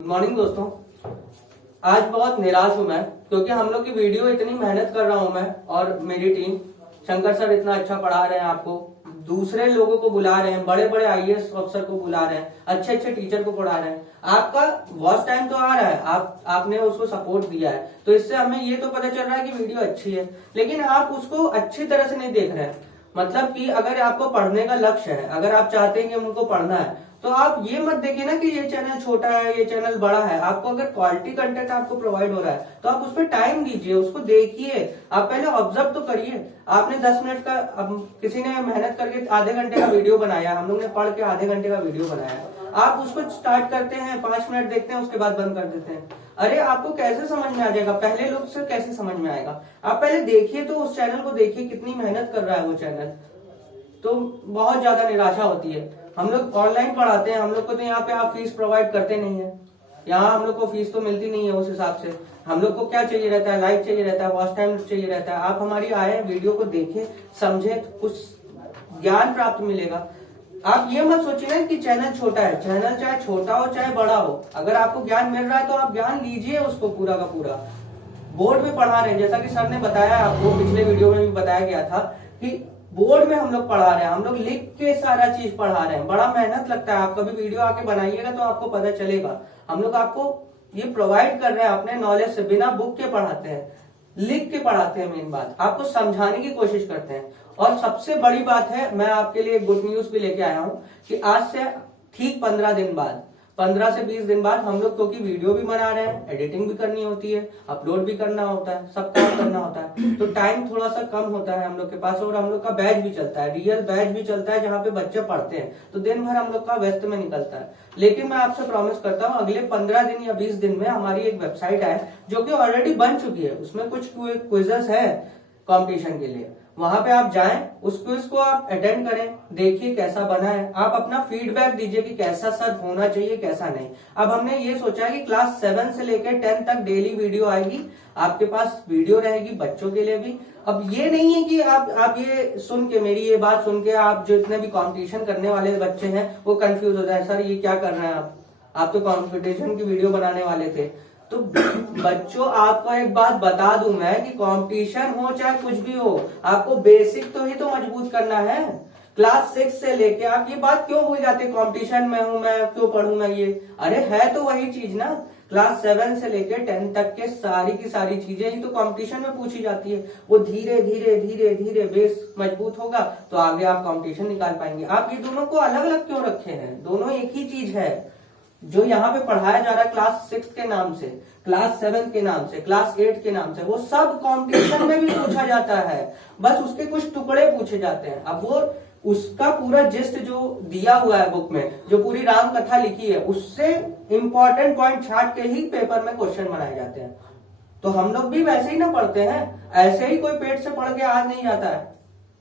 Good morning दोस्तों। आज बहुत निराश हूं मैं क्योंकि हम लोग की वीडियो इतनी मेहनत कर रहा हूं मैं और मेरी टीम। शंकर सर इतना अच्छा पढ़ा रहे हैं, आपको दूसरे लोगों को बुला रहे हैं, बड़े बड़े आईएएस अफसर को बुला रहे हैं, अच्छे अच्छे टीचर को पढ़ा रहे हैं। आपका वॉच टाइम तो आ रहा है, आपने उसको सपोर्ट दिया है, तो इससे हमें ये तो पता चल रहा है कि वीडियो अच्छी है, लेकिन आप उसको अच्छी तरह से नहीं देख रहे हैं। मतलब कि अगर आपको पढ़ने का लक्ष्य है, अगर आप चाहते हैं कि उनको पढ़ना है, तो आप ये मत देखिए ना कि ये चैनल छोटा है, ये चैनल बड़ा है। आपको अगर क्वालिटी कंटेंट आपको प्रोवाइड हो रहा है तो आप उस पर टाइम दीजिए, उसको देखिए, आप पहले ऑब्जर्व तो करिए। आपने 10 मिनट का, अब किसी ने मेहनत करके आधे घंटे का वीडियो बनाया, हम लोग ने पढ़ के आधे घंटे का वीडियो बनाया, आप उसको स्टार्ट करते हैं, 5 मिनट देखते हैं, उसके बाद बंद कर देते हैं। अरे आपको कैसे समझ में आ जाएगा? पहले लोग से कैसे समझ में आएगा? आप पहले देखिए, तो उस चैनल को देखिए कितनी मेहनत कर रहा है वो चैनल। तो बहुत ज्यादा निराशा होती है। हम लोग ऑनलाइन पढ़ाते हैं, हम लोग को तो यहाँ पे आप फीस प्रोवाइड करते नहीं है, यहाँ हम लोग को फीस तो मिलती नहीं है। उस हिसाब से हम लोग को क्या चाहिए रहता है? लाइक चाहिए रहता है, वॉच टाइम चाहिए रहता है। आप हमारी आए, वीडियो को देखें, समझें, कुछ ज्ञान प्राप्त मिलेगा। आप ये मत सोचिए ना कि चैनल छोटा है। चैनल चाहे छोटा हो चाहे बड़ा हो, अगर आपको ज्ञान मिल रहा है तो आप ज्ञान लीजिए उसको पूरा का पूरा। बोर्ड में पढ़ा रहे हैं, जैसा कि सर ने बताया, आपको पिछले वीडियो में भी बताया गया था कि बोर्ड में हम लोग पढ़ा रहे हैं, हम लोग लिख के सारा चीज पढ़ा रहे हैं। बड़ा मेहनत लगता है। आप कभी वीडियो आके बनाइएगा तो आपको पता चलेगा। हम लोग आपको ये प्रोवाइड कर रहे हैं अपने नॉलेज से, बिना बुक के पढ़ाते हैं, लिख के पढ़ाते हैं। मेन बात, आपको समझाने की कोशिश करते हैं। और सबसे बड़ी बात है, मैं आपके लिए गुड न्यूज भी लेके आया हूं कि आज से ठीक 15 दिन बाद, 15 से 20 दिन बाद हम लोग क्योंकि वीडियो भी बना रहे हैं, एडिटिंग भी करनी होती है, अपलोड भी करना होता है, सब काम करना होता है, तो टाइम थोड़ा सा कम होता है हम लोग के पास। और हम लोग का बैच भी चलता है, रियल बैच भी चलता है, जहाँ पे बच्चे पढ़ते हैं, तो दिन भर हम लोग का व्यस्त में निकलता है। लेकिन मैं आपसे प्रॉमिस करता हूँ, अगले 15 दिन या 20 दिन में हमारी एक वेबसाइट है जो कि ऑलरेडी बन चुकी है। उसमें कुछ क्विजेस है कॉम्पिटिशन के लिए, वहां पे आप जाएं, उस क्विज को आप अटेंड करें, देखिए कैसा बना है, आप अपना फीडबैक दीजिए कि कैसा सर होना चाहिए, कैसा नहीं। अब हमने ये सोचा है कि क्लास 7 से लेकर 10 तक डेली वीडियो आएगी, आपके पास वीडियो रहेगी बच्चों के लिए भी। अब ये नहीं है कि आप ये सुन के, मेरी ये बात सुन के आप जितने भी कंपटीशन करने वाले बच्चे हैं वो कंफ्यूज हो जाए, सर ये क्या कर रहे हैं आप तो कंपटीशन की वीडियो बनाने वाले थे। तो बच्चों, आपको एक बात बता दूं मैं कि कंपटीशन हो चाहे कुछ भी हो, आपको बेसिक तो ही तो मजबूत करना है। क्लास 6 से लेके आप ये बात क्यों भूल जाते, कंपटीशन में हूं मैं, क्यों पढ़ूंगा ये? अरे है तो वही चीज ना। क्लास 7 से लेके 10 तक के सारी की सारी चीजें ही तो कंपटीशन में पूछी जाती है। वो धीरे धीरे धीरे धीरे बेस मजबूत होगा तो आगे आप कंपटीशन निकाल पाएंगे। आप ये दोनों को अलग अलग क्यों रखे हैं? दोनों एक ही चीज है। जो यहाँ पे पढ़ाया जा रहा है क्लास 6 के नाम से, क्लास 7 के नाम से, क्लास 8 के नाम से, वो सब कंपटीशन में भी पूछा जाता है, बस उसके कुछ टुकड़े पूछे जाते हैं। अब वो उसका पूरा जिस्ट जो दिया हुआ है बुक में, जो पूरी राम कथा लिखी है, उससे इंपॉर्टेंट पॉइंट छाट के ही पेपर में क्वेश्चन बनाए जाते हैं। तो हम लोग भी वैसे ही ना पढ़ते हैं, ऐसे ही कोई पेट से पढ़ के आज नहीं जाता है।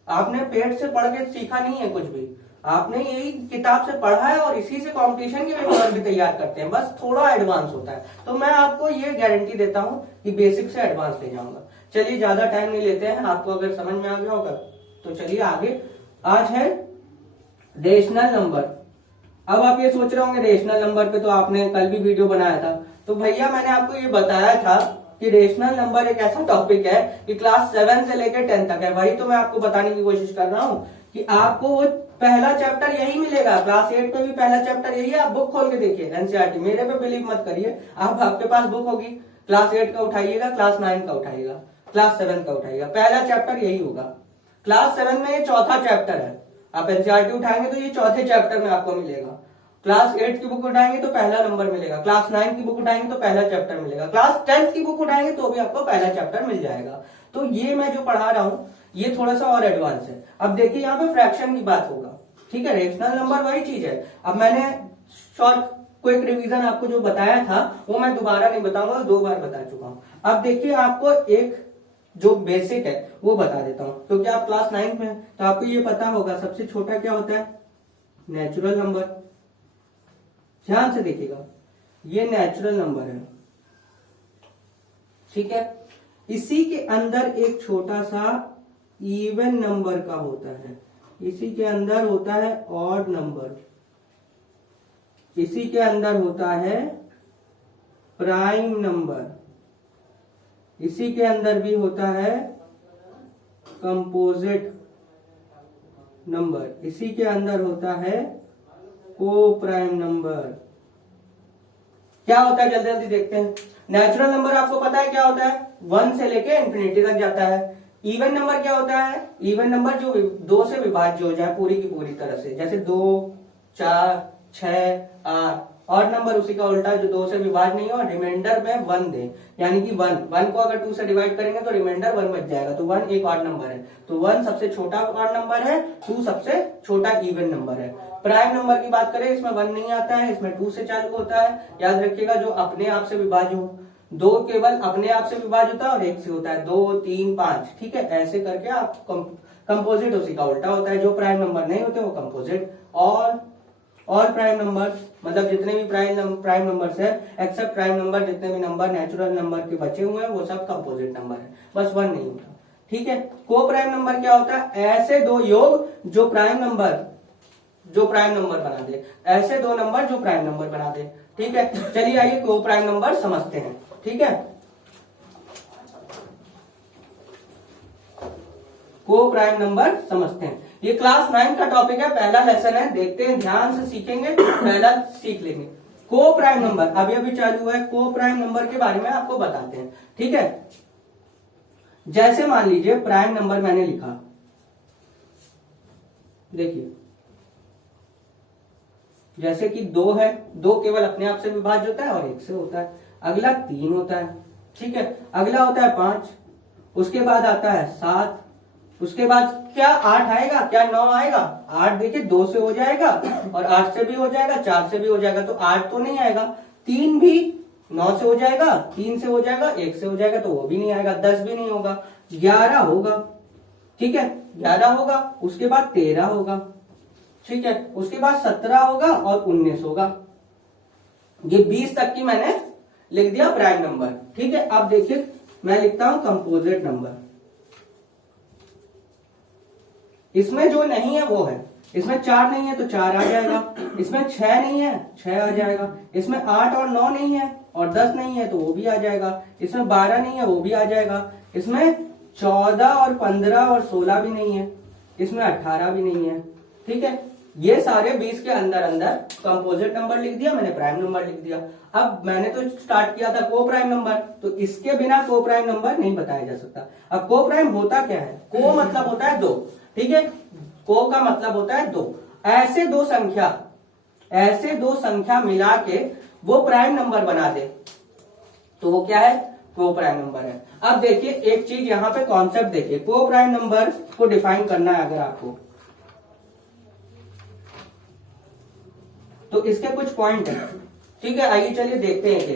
आपने पेट से पढ़ के सीखा नहीं है कुछ भी, आपने यही किताब से पढ़ा है और इसी से कंपटीशन के पेपर भी तैयार करते हैं, बस थोड़ा एडवांस होता है। तो मैं आपको ये गारंटी देता हूं कि बेसिक से एडवांस ले जाऊंगा। चलिए ज्यादा टाइम नहीं लेते हैं, आपको अगर समझ में आ गया होगा तो चलिए आगे। आज है रेशनल नंबर। अब आप ये सोच रहे होंगे रेशनल नंबर पे तो आपने कल भी वीडियो बनाया था, तो भैया मैंने आपको ये बताया था कि रेशनल नंबर एक ऐसा टॉपिक है कि क्लास 7 से लेकर 10 तक है। वही तो मैं आपको बताने की कोशिश कर रहा हूँ कि आपको वो पहला चैप्टर यही मिलेगा। क्लास 8 में भी पहला चैप्टर यही है, आप बुक खोल के देखिए एनसीईआरटी, मेरे पे बिलीव मत करिए। आपके पास बुक होगी, क्लास 8 का उठाइएगा, क्लास 9 का उठाइएगा, क्लास 7 का उठाइएगा, पहला चैप्टर यही होगा। क्लास 7 में ये चौथा चैप्टर है, आप एनसीईआरटी उठाएंगे तो ये चौथे चैप्टर में आपको मिलेगा। क्लास 8 की बुक उठाएंगे तो पहला नंबर मिलेगा, क्लास 9 की बुक उठाएंगे तो पहला चैप्टर मिलेगा, क्लास 10 की बुक उठाएंगे तो भी आपको पहला चैप्टर मिल जाएगा। तो ये मैं जो पढ़ा रहा हूँ ये थोड़ा सा और एडवांस है। अब देखिए यहाँ पे फ्रैक्शन की बात होगा, ठीक है, रेशनल नंबर वही चीज है। अब मैंने शॉर्ट क्विक रिवीजन आपको जो बताया था वो मैं दोबारा नहीं बताऊंगा, 2 बार बता चुका हूँ। अब देखिए आपको एक जो बेसिक है वो बता देता हूँ, क्योंकि आप क्लास 9 में हैं तो आपको ये पता होगा सबसे छोटा क्या होता है, नेचुरल नंबर। ध्यान से देखिएगा, ये नेचुरल नंबर है, ठीक है। इसी के अंदर एक छोटा सा इवन नंबर का होता है, इसी के अंदर होता है ऑड नंबर, इसी के अंदर होता है प्राइम नंबर, इसी के अंदर भी होता है कंपोजिट नंबर, इसी के अंदर होता है को प्राइम नंबर। क्या होता है जल्दी जल्दी देखते हैं। नेचुरल नंबर आपको पता है क्या होता है, 1 से लेके इंफिनिटी तक जाता है। इवन नंबर क्या होता है, इवन नंबर जो 2 से विभाज्य हो जाए पूरी की पूरी तरह से, जैसे 2, 4, 6, 8। और नंबर उसी का उल्टा, जो 2 से विभाज्य नहीं हो, रिमाइंडर में 1 दे, यानी कि 1 को अगर 2 से डिवाइड करेंगे तो रिमाइंडर 1 बच जाएगा। तो 1 एक ऑड नंबर है, तो 1 सबसे छोटा ऑड नंबर है, 2 सबसे छोटा इवन नंबर है। प्राइम नंबर की बात करें, इसमें 1 नहीं आता है, इसमें 2 से चालू होता है। याद रखिएगा, जो अपने आप से विभाज्य हो, 2 केवल अपने आप से विभाज्य होता है और 1 से होता है, 2, 3, 5। ठीक है, ऐसे करके आप कंपोजिट उसी का उल्टा होता है। जो प्राइम नंबर नहीं होते वो कंपोजिट। और प्राइम नंबर मतलब जितने भी प्राइम नंबर्स है, एक्सेप्ट प्राइम नंबर, जितने भी नंबर नेचुरल नंबर के बचे हुए हैं वो सब कंपोजिट नंबर है, बस 1 नहीं होता। ठीक है, को प्राइम नंबर क्या होता है, ऐसे दो योग जो प्राइम नंबर बना दे, ऐसे दो नंबर जो प्राइम नंबर बना दे। ठीक है, चलिए आइए को प्राइम नंबर समझते हैं। ठीक है, को प्राइम नंबर समझते हैं। ये क्लास 9 का टॉपिक है, पहला लेसन है, देखते हैं, ध्यान से सीखेंगे, पहला सीख लेंगे। को प्राइम नंबर अभी अभी चालू है, को प्राइम नंबर के बारे में आपको बताते हैं। ठीक है, जैसे मान लीजिए प्राइम नंबर मैंने लिखा, देखिए जैसे कि 2 है, 2 केवल अपने आप से विभाज्य होता है और 1 से होता है। अगला 3 होता है। ठीक है, अगला होता है 5, उसके बाद आता है 7, उसके बाद क्या 8 आएगा, क्या 9 आएगा, 8 देखिए 2 से हो जाएगा और 8 से भी हो जाएगा, 4 से भी हो जाएगा, तो 8 तो नहीं आएगा। 3 भी 9 से हो जाएगा, 3 से हो जाएगा, 1 से हो जाएगा, तो वो भी नहीं आएगा। 10 भी नहीं होगा, 11 होगा। ठीक है, 11 होगा, उसके बाद 13 होगा। ठीक है, उसके बाद 17 होगा और 19 होगा। ये 20 तक की मैंने लिख दिया प्राइम नंबर। ठीक है, अब देखिए मैं लिखता हूं कंपोजिट नंबर। इसमें जो नहीं है वो है, इसमें 4 नहीं है तो 4 आ जाएगा, इसमें 6 नहीं है 6 आ जाएगा, इसमें 8 और 9 नहीं है और 10 नहीं है तो वो भी आ जाएगा, इसमें 12 नहीं है वो भी आ जाएगा, इसमें 14 और 15 और 16 भी नहीं है, इसमें 18 भी नहीं है। ठीक है, ये सारे 20 के अंदर अंदर कंपोजिट नंबर लिख दिया मैंने, प्राइम नंबर लिख दिया। अब मैंने तो स्टार्ट किया था को प्राइम नंबर, तो इसके बिना को प्राइम नंबर नहीं बताया जा सकता। अब को प्राइम होता क्या है, को मतलब होता है 2। ठीक है, को का मतलब होता है 2। ऐसे दो संख्या मिला के वो प्राइम नंबर बना दे तो वो क्या है, को प्राइम नंबर है। अब देखिए एक चीज यहाँ पे कॉन्सेप्ट देखिए, को प्राइम नंबर को डिफाइन करना है अगर आपको, तो इसके कुछ पॉइंट है। ठीक है, आइए चलिए देखते हैं कि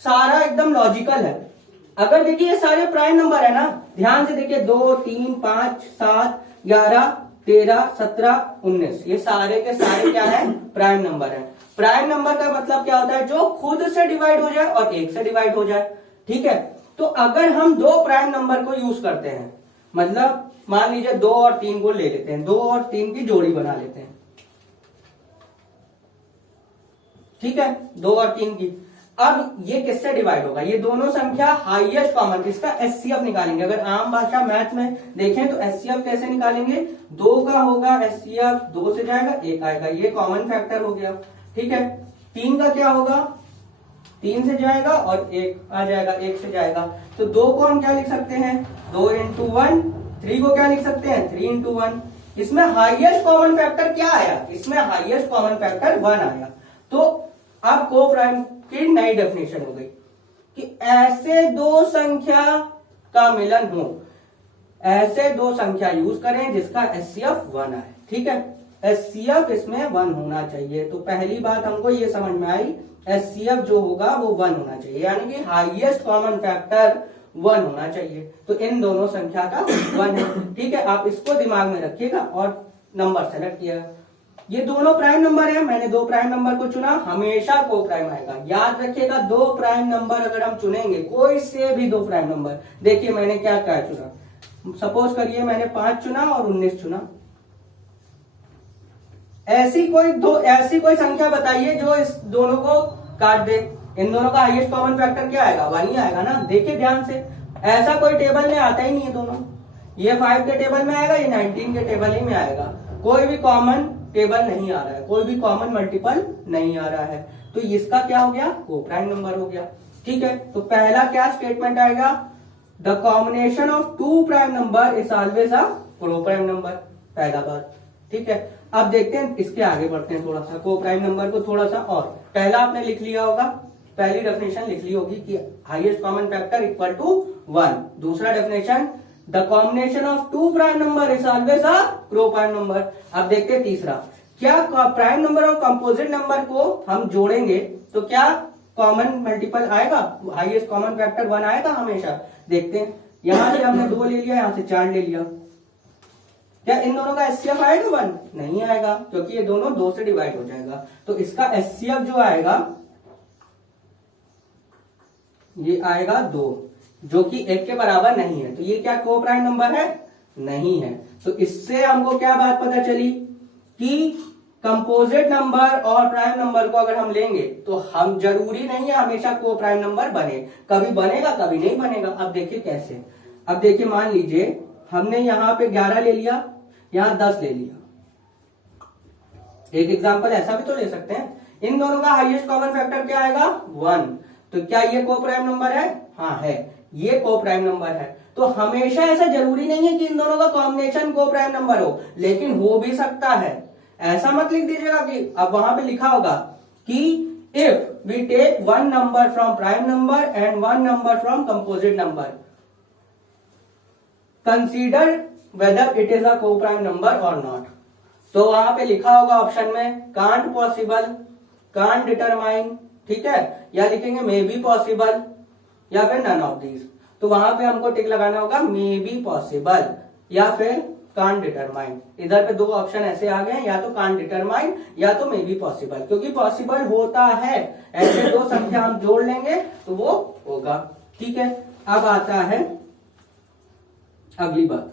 सारा एकदम लॉजिकल है। अगर देखिए ये सारे प्राइम नंबर है ना, ध्यान से देखिए 2, 3, 5, 7, 11, 13, 17, 19, ये सारे के सारे क्या है, प्राइम नंबर है। प्राइम नंबर का मतलब क्या होता है, जो खुद से डिवाइड हो जाए और 1 से डिवाइड हो जाए। ठीक है, तो अगर हम 2 प्राइम नंबर को यूज करते हैं, मतलब मान लीजिए 2 और 3 को ले लेते हैं, 2 और 3 की जोड़ी बना लेते हैं। ठीक है, 2 और 3 की, अब ये किससे डिवाइड होगा, ये दोनों संख्या हाईएस्ट कॉमन, इसका एचसीएफ निकालेंगे। अगर आम भाषा मैथ में देखें तो एचसीएफ कैसे निकालेंगे, 2 का होगा एचसीएफ, 2 से जाएगा 1 आएगा, ये कॉमन फैक्टर हो गया। ठीक है, 3 का क्या होगा, 3 से जाएगा और 1 आ जाएगा, 1 से जाएगा, तो 2 को हम क्या लिख सकते हैं, 2 into 1। 3 को क्या लिख सकते हैं, 3 into 1। इसमें हाईएस्ट कॉमन फैक्टर क्या आया, इसमें हाईएस्ट कॉमन फैक्टर 1 आया। तो अब को प्राइम की नई डेफिनेशन हो गई कि ऐसे दो संख्या का मिलन हो, ऐसे दो संख्या यूज करें जिसका एचसीएफ 1 आए। ठीक है, एचसीएफ इसमें 1 होना चाहिए। तो पहली बात हमको ये समझ में आई, एचसीएफ जो होगा वो 1 होना चाहिए, यानी कि हाईएस्ट कॉमन फैक्टर 1 होना चाहिए। तो इन दोनों संख्या का 1 है। ठीक है, आप इसको दिमाग में रखिएगा और नंबर सेलेक्ट किया। ये दोनों प्राइम नंबर है, मैंने 2 प्राइम नंबर को चुना, हमेशा को प्राइम आएगा। याद रखिएगा 2 प्राइम नंबर अगर हम चुनेंगे, कोई से भी 2 प्राइम नंबर, देखिए मैंने क्या क्या चुना, सपोज करिए मैंने 5 चुना और 19 चुना। ऐसी कोई संख्या बताइए जो इस दोनों को काट दे। इन दोनों का हाईएस्ट कॉमन फैक्टर क्या आएगा, 1 ही आएगा ना। देखिए ध्यान से, ऐसा कोई टेबल में आता ही नहीं है दोनों, ये 5 के टेबल में आएगा, ये 19 के टेबल ही में आएगा। कोई भी कॉमन टेबल नहीं आ रहा है, कोई भी कॉमन मल्टीपल नहीं आ रहा है, तो इसका क्या हो गया, को प्राइम नंबर हो गया। ठीक है, तो पहला क्या स्टेटमेंट आएगा, the combination of two prime number is always a coprime number, पहला बात। ठीक है, अब देखते हैं, इसके आगे बढ़ते हैं थोड़ा सा, को प्राइम नंबर को थोड़ा सा और। पहला आपने लिख लिया होगा, पहली डेफिनेशन लिख ली होगी कि highest common factor equal to 1। दूसरा definition, the combination of two prime number is always a coprime number. अब देखते हैं तीसरा, क्या प्राइम नंबर और कंपोजिट नंबर को हम जोड़ेंगे तो क्या कॉमन मल्टीपल आएगा, हाईएस्ट कॉमन फैक्टर 1 आएगा हमेशा। देखते हैं, यहां से हमने 2 ले लिया, यहां से 4 ले लिया, क्या इन दोनों का एचसीएफ आएगा 1? नहीं आएगा, क्योंकि ये दोनों 2 से डिवाइड हो जाएगा। तो इसका एचसीएफ जो आएगा ये आएगा 2, जो कि 1 के बराबर नहीं है। तो ये क्या को प्राइम नंबर है? नहीं है। तो इससे हमको क्या बात पता चली कि कंपोजिट नंबर और प्राइम नंबर को अगर हम लेंगे तो हम जरूरी नहीं है हमेशा को प्राइम नंबर बने, कभी बनेगा कभी नहीं बनेगा। अब देखिए कैसे, अब देखिए मान लीजिए हमने यहां पे 11 ले लिया, यहां 10 ले लिया। एक एग्जांपल ऐसा भी तो ले सकते हैं, इन दोनों का हाईएस्ट कॉमन फैक्टर क्या आएगा, 1। तो क्या ये को प्राइम नंबर है? हाँ है, ये को प्राइम नंबर है। तो हमेशा ऐसा जरूरी नहीं है कि इन दोनों का कॉम्बिनेशन को प्राइम नंबर हो, लेकिन हो भी सकता है। ऐसा मत लिख दीजिएगा कि अब वहां पे लिखा होगा कि if we take 1 number from prime number and 1 number from composite number, consider whether it is a coprime number और नॉट। तो वहां पे लिखा होगा ऑप्शन में कांट पॉसिबल, कांट डिटरमाइन, ठीक है, या लिखेंगे मे बी पॉसिबल या फिर नन ऑफ दीज। तो वहां पे हमको टिक लगाना होगा मे बी पॉसिबल या फिर कांट डिटरमाइन। इधर पे 2 ऑप्शन ऐसे आ गए, या तो कांट डिटरमाइन या तो मे बी पॉसिबल, क्योंकि पॉसिबल होता है, ऐसे 2 संख्या हम जोड़ लेंगे तो वो होगा। ठीक है, अब आता है अगली बात,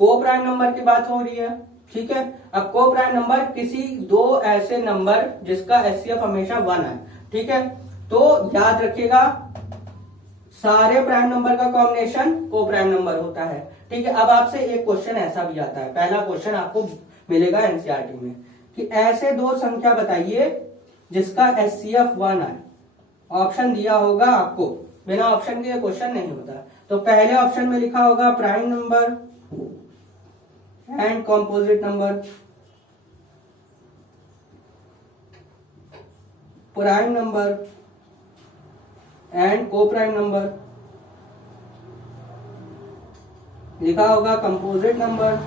को प्राइम नंबर की बात हो रही है। ठीक है, अब को प्राइम नंबर किसी 2 ऐसे नंबर जिसका एचसीएफ हमेशा 1 है। ठीक है, तो याद रखिएगा सारे प्राइम नंबर का कॉम्बिनेशन को प्राइम नंबर होता है। ठीक है, अब आपसे एक क्वेश्चन ऐसा भी आता है, पहला क्वेश्चन आपको मिलेगा एनसीईआरटी में कि ऐसे 2 संख्या बताइए जिसका एचसीएफ 1 है। ऑप्शन दिया होगा आपको, बिना ऑप्शन के ये क्वेश्चन नहीं होता। तो पहले ऑप्शन में लिखा होगा prime number and composite number, prime number and को प्राइम नंबर, लिखा होगा कंपोजिट नंबर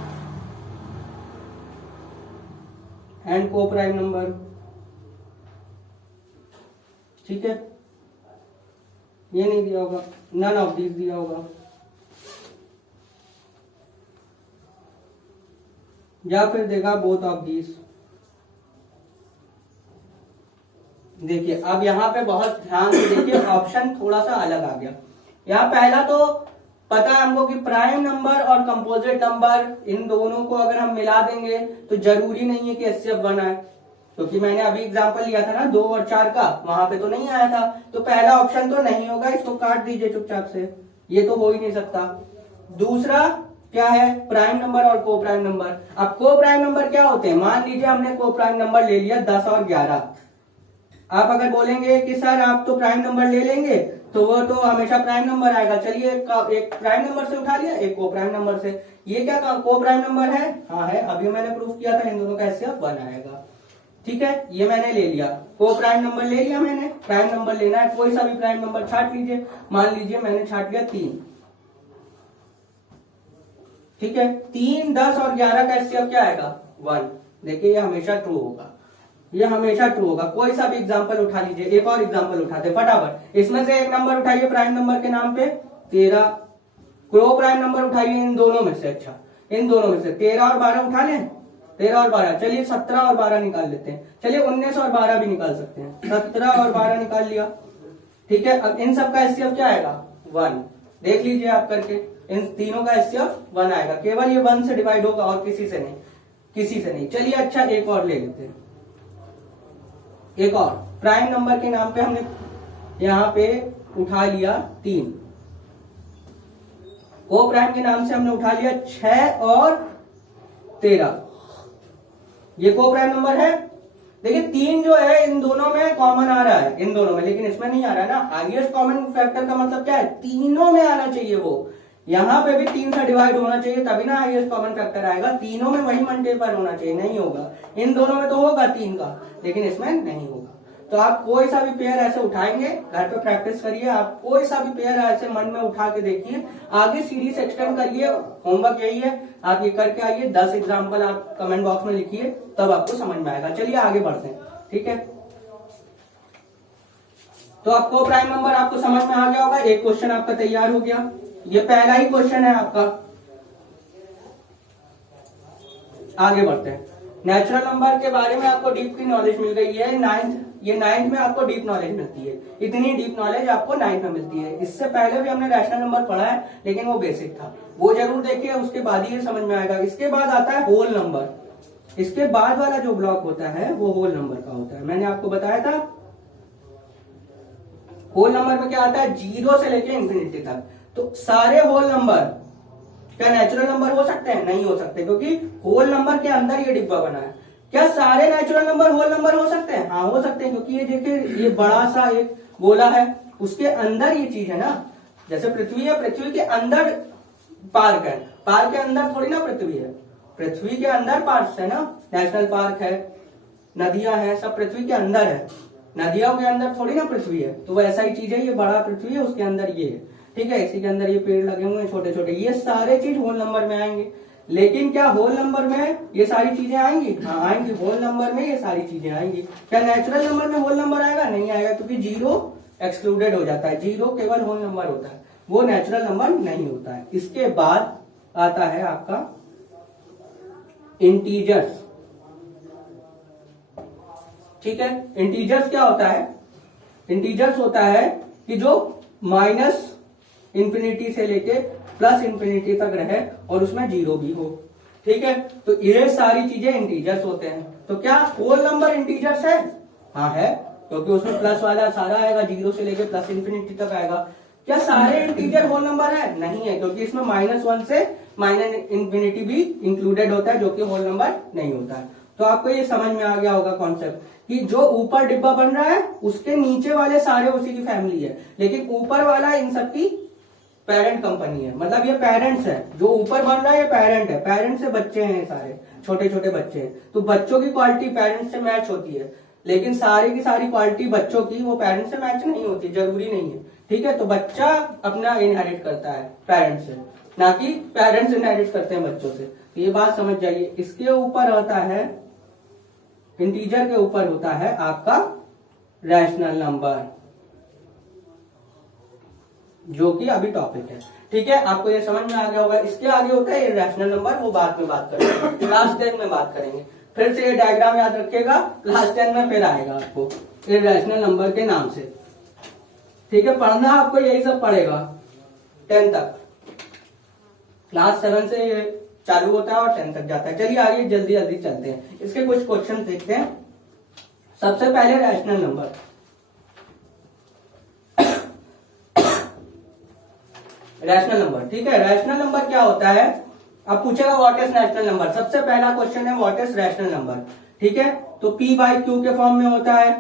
एंड को प्राइम नंबर। ठीक है, ये नहीं दिया होगा, नन ऑफ दीज दिया होगा, या फिर देगा बोथ ऑफ दीज। देखिए अब यहां पे बहुत ध्यान से देखिए, ऑप्शन थोड़ा सा अलग आ गया। यहाँ पहला तो पता है हमको कि प्राइम नंबर और कंपोजिट नंबर इन दोनों को अगर हम मिला देंगे तो जरूरी नहीं है कि एचसीएफ 1 आए, क्योंकि मैंने अभी एग्जांपल लिया था ना 2 और 4 का, वहां पे तो नहीं आया था। तो पहला ऑप्शन तो नहीं होगा, इसको काट दीजिए चुपचाप से, ये तो हो ही नहीं सकता। दूसरा क्या है, प्राइम नंबर और को प्राइम नंबर। अब को प्राइम नंबर क्या होते हैं, मान लीजिए हमने को प्राइम नंबर ले लिया 10 और 11। आप अगर बोलेंगे कि सर आप तो प्राइम नंबर ले लेंगे तो वो तो हमेशा प्राइम नंबर आएगा, चलिए एक प्राइम नंबर से उठा लिया, एक को प्राइम नंबर से। ये क्या को प्राइम नंबर है? हाँ है, अभी मैंने प्रूफ किया था, इन दोनों का एचसीएफ 1 आएगा। ठीक है, ये मैंने ले लिया, को प्राइम नंबर ले लिया मैंने। प्राइम नंबर लेना है, कोई सा भी प्राइम नंबर छाट लीजिए। मान लीजिए मैंने छाट लिया 3। ठीक है, 3, 10 और 11 का एचसीएफ क्या आएगा, 1। देखिए ये हमेशा ट्रू होगा, ये हमेशा ट्रू होगा। कोई सा भी एग्जांपल उठा लीजिए, एक और एग्जांपल उठाते फटाफट। इसमें से एक नंबर उठाइए प्राइम नंबर के नाम पे, 13। को प्राइम नंबर उठाइए इन दोनों में से, अच्छा इन दोनों में से 13 और 12 उठा लें, 13 और 12, चलिए 17 और 12 निकाल लेते हैं, चलिए 19 और 12 भी निकाल सकते हैं। 17 और 12 निकाल लिया। ठीक है, अब इन सब का एचसीएफ क्या आएगा, 1। देख लीजिए आप करके, इन तीनों का एचसीएफ 1 आएगा, केवल ये 1 से डिवाइड होगा और किसी से नहीं, किसी से नहीं। चलिए अच्छा एक और ले लेते हैं, एक और प्राइम नंबर के नाम पे हमने यहाँ पे उठा लिया 3, को प्राइम के नाम से हमने उठा लिया 6 और 13। ये को प्राइम नंबर है। देखिए 3 जो है इन दोनों में कॉमन आ रहा है, इन दोनों में, लेकिन इसमें नहीं आ रहा है ना। हाईएस्ट कॉमन फैक्टर का मतलब क्या है, तीनों में आना चाहिए वो। यहाँ पे भी 3 से डिवाइड होना चाहिए तभी ना हाईएस्ट कॉमन फैक्टर आएगा। तीनों में वही मल्टीपल होना चाहिए, नहीं होगा। इन दोनों में तो होगा 3 का, लेकिन इसमें नहीं होगा। तो आप कोई सा भी पेयर ऐसे उठाएंगे, घर पे प्रैक्टिस करिए, आप कोई सा भी पेयर ऐसे मन में उठा के देखिए, आगे सीरीज एक्सटेंड करिए। होमवर्क यही है, आप ये करके आइए। 10 एग्जाम्पल आप कमेंट बॉक्स में लिखिए, तब आपको समझ में आएगा। चलिए आगे बढ़ते हैं, ठीक है। तो आपको प्राइम नंबर आपको समझ में आ गया होगा। एक क्वेश्चन आपका तैयार हो गया, ये पहला ही क्वेश्चन है आपका। आगे बढ़ते हैं। नेचुरल नंबर के बारे में आपको डीप की नॉलेज मिल गई है। नाइन्थ में आपको डीप नॉलेज मिलती है। इतनी डीप नॉलेज आपको 9th में मिलती है। इससे पहले भी हमने रैशनल नंबर पढ़ा है, लेकिन वो बेसिक था, वो जरूर देखिए, उसके बाद ही ये समझ में आएगा। इसके बाद आता है होल नंबर। इसके बाद वाला जो ब्लॉक होता है वो होल नंबर का होता है। मैंने आपको बताया था होल नंबर में क्या आता है, 0 से लेके इंफिनिटी तक। तो सारे होल नंबर क्या नेचुरल नंबर हो सकते हैं? नहीं हो सकते, क्योंकि होल नंबर के अंदर ये डिब्बा बना है। क्या सारे नेचुरल नंबर होल नंबर हो सकते हैं? हाँ हो सकते हैं, क्योंकि ये देखिए ये बड़ा सा एक गोला है, उसके अंदर ये चीज है ना। जैसे पृथ्वी है, पृथ्वी के अंदर पार्क है, पार्क के अंदर थोड़ी ना पृथ्वी है। पृथ्वी के अंदर पार्क है ना, नेशनल पार्क है, नदियां हैं, सब पृथ्वी के अंदर है। नदियों के अंदर थोड़ी ना पृथ्वी है। तो वैसा ही चीज है, ये बड़ा पृथ्वी है, उसके अंदर ये है, ठीक है। इसी के अंदर ये पेड़ लगे हुए हैं छोटे छोटे, ये सारे चीज होल नंबर में आएंगे। लेकिन क्या होल नंबर में ये सारी चीजें आएंगी? हाँ आएंगी, होल नंबर में ये सारी चीजें आएंगी। क्या नेचुरल नंबर में होल नंबर आएगा? नहीं आएगा, क्योंकि 0 एक्सक्लूडेड हो जाता है। 0 केवल होल नंबर होता है, वो नेचुरल नंबर नहीं होता है। इसके बाद आता है आपका इंटीजर्स, ठीक है। इंटीजर्स क्या होता है? इंटीजर्स होता है कि जो माइनस इंफिनिटी से लेके प्लस इंफिनिटी तक रहे और उसमें 0 भी हो, ठीक है। तो ये सारी चीजें इंटीजर्स होते हैं। तो क्या होल नंबर इंटीजर्स है? हाँ है, क्योंकि उसमें प्लस वाला सारा आएगा, 0 से लेके प्लस इंफिनिटी तक आएगा। क्या सारे इंटीजर होल नंबर है? नहीं है, क्योंकि इसमें -1 से माइनस इंफिनिटी भी इंक्लूडेड होता है, जो कि होल नंबर नहीं होता है। तो आपको ये समझ में आ गया होगा कॉन्सेप्ट, कि जो ऊपर डिब्बा बन रहा है उसके नीचे वाले सारे उसी की फैमिली है, लेकिन ऊपर वाला इन सबकी पेरेंट कंपनी है। मतलब ये पेरेंट्स है, जो ऊपर बन रहा है ये पेरेंट है, पेरेंट से बच्चे हैं, सारे छोटे छोटे बच्चे हैं। तो बच्चों की क्वालिटी पेरेंट्स से मैच होती है, लेकिन सारी की सारी क्वालिटी बच्चों की वो पेरेंट्स से मैच नहीं होती, जरूरी नहीं है, ठीक है। तो बच्चा अपना इनहेरिट करता है पेरेंट्स से, ना कि पेरेंट्स इनहेरिट करते हैं बच्चों से। तो ये बात समझ जाइए। इसके ऊपर होता है, इंटीजर के ऊपर होता है आपका रैशनल नंबर, जो कि अभी टॉपिक है, ठीक है। आपको ये समझ में आ गया होगा। इसके आगे होता है इरैशनल नंबर, वो बाद में बात करेंगे, क्लास 10 में बात करेंगे। फिर से ये डायग्राम याद रखिएगा, क्लास 10 में फिर आएगा आपको इरैशनल नंबर के नाम से, ठीक है। पढ़ना आपको यही सब पड़ेगा 10 तक। क्लास 7 से ये चालू होता है और 10 तक जाता है। चलिए आगे जल्दी जल्दी चलते हैं, इसके कुछ क्वेश्चन देखते हैं। सबसे पहले रैशनल नंबर, रैशनल नंबर, ठीक है। रैशनल नंबर क्या होता है? अब पूछेगा व्हाट इज रैशनल नंबर। सबसे पहला क्वेश्चन है व्हाट इज रैशनल नंबर, ठीक है। तो P/Q के फॉर्म में होता है,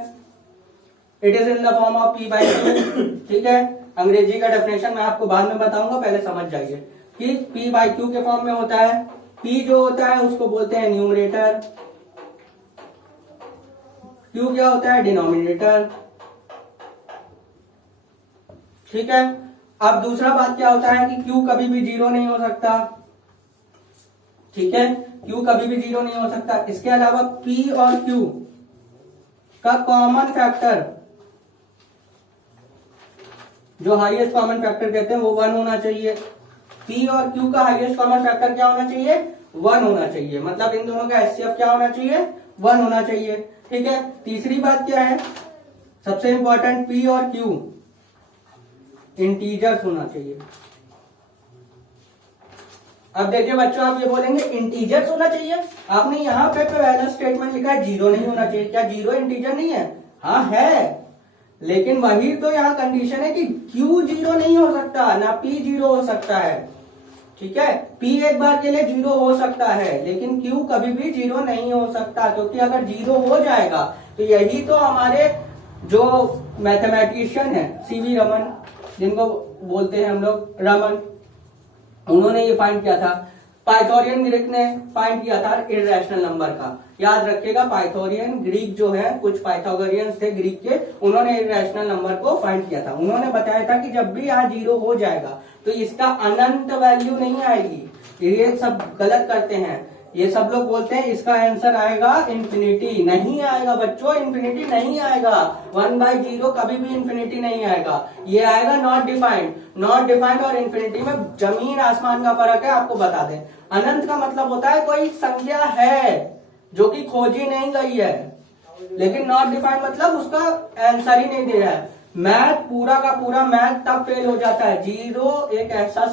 it is in the form of P/Q, ठीक है। अंग्रेजी का डेफिनेशन मैं आपको बाद में बताऊंगा, पहले समझ जाइए कि P/Q के फॉर्म में होता है। P जो होता है उसको बोलते हैं न्यूमरेटर, Q क्या होता है? डिनोमिनेटर, ठीक है। अब दूसरा बात क्या होता है कि Q कभी भी 0 नहीं हो सकता, ठीक है। Q कभी भी 0 नहीं हो सकता। इसके अलावा P और Q का कॉमन फैक्टर, जो हाईएस्ट कॉमन फैक्टर कहते हैं, वो 1 होना चाहिए। P और Q का हाईएस्ट कॉमन फैक्टर क्या होना चाहिए? 1 होना चाहिए। मतलब इन दोनों का HCF क्या होना चाहिए? 1 होना चाहिए, ठीक है। तीसरी बात क्या है, सबसे इंपॉर्टेंट, P और Q इंटीजर्स होना चाहिए। अब देखिए बच्चों, आप ये बोलेंगे इंटीजर्स होना चाहिए, आपने यहाँ पे पहला स्टेटमेंट लिखा है 0 नहीं होना चाहिए। क्या 0 इंटीजर नहीं है? हाँ है, लेकिन वही तो यहाँ कंडीशन है कि Q 0 नहीं हो सकता, ना P 0 हो सकता है। ठीक है, P एक बार के लिए 0 हो सकता है, लेकिन Q कभी भी 0 नहीं हो सकता, क्योंकि अगर 0 हो जाएगा तो यही तो हमारे जो मैथमेटिशियन है सीवी रमन, जिनको बोलते हैं हम लोग रमन, उन्होंने ये फाइंड किया था। पाइथागोरियन ग्रीक ने फाइंड किया था इर्रेशनल नंबर का। याद रखिएगा, पाइथागोरियन ग्रीक जो है, कुछ पाइथागोरियंस थे ग्रीक के, उन्होंने इर्रेशनल नंबर को फाइंड किया था। उन्होंने बताया था कि जब भी यहाँ 0 हो जाएगा तो इसका अनंत वैल्यू नहीं आएगी। ये सब गलत करते हैं, ये सब लोग बोलते हैं इसका आंसर आएगा इंफिनिटी। नहीं आएगा बच्चों, इंफिनिटी नहीं आएगा। 1/0 कभी भी इंफिनिटी नहीं आएगा, ये आएगा नॉट डिफाइंड। नॉट डिफाइंड और इंफिनिटी में जमीन आसमान का फर्क है, आपको बता दें। अनंत का मतलब होता है कोई संख्या है जो कि खोजी नहीं गई है, लेकिन नॉट डिफाइंड मतलब उसका आंसर ही नहीं दे रहा है। मैथ पूरा का पूरा मैथ तब फेल हो जाता है। 0 एक ऐसा